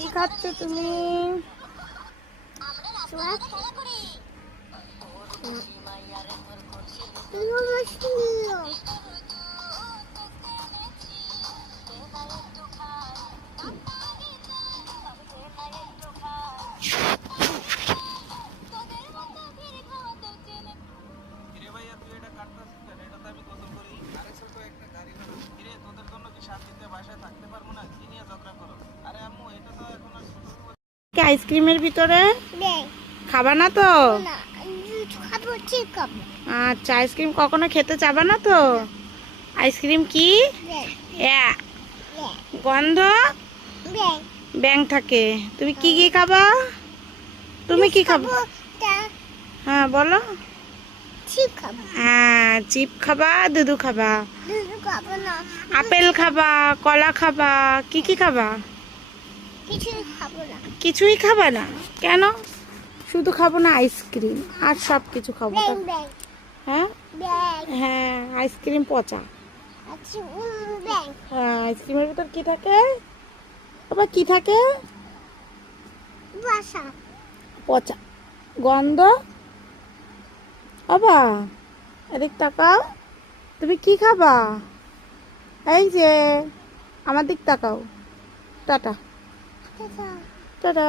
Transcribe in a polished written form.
কি খাচ্ছ তুমি? আইসক্রিমের ভিতরে খাবা না তো? আচ্ছা, আইসক্রিম কখনো খেতে চাবা না তো? আইসক্রিম কি গন্ধ ব্যাং থাকে? তুমি কি কি খাবা? তুমি কি খাবা? হ্যাঁ বলো। হ্যাঁ, চিপ খাবা, দুধু খাবা, আপেল খাবা, কলা খাবা, কি কি খাবা? কিছুই খাবা না কেন? শুধু খাবো না আইসক্রিম, আর সব কিছু খাবো। হ্যাঁ হ্যাঁ, আইসক্রিম পচা। হ্যাঁ, আইসক্রিমের ভিতর কি থাকে? আবার কি থাকে? পচা, গন্ধ। বাবা এদিক তাকাও, তুমি কি খাবা? এই যে আমার দিক তাকাও। Tata tata.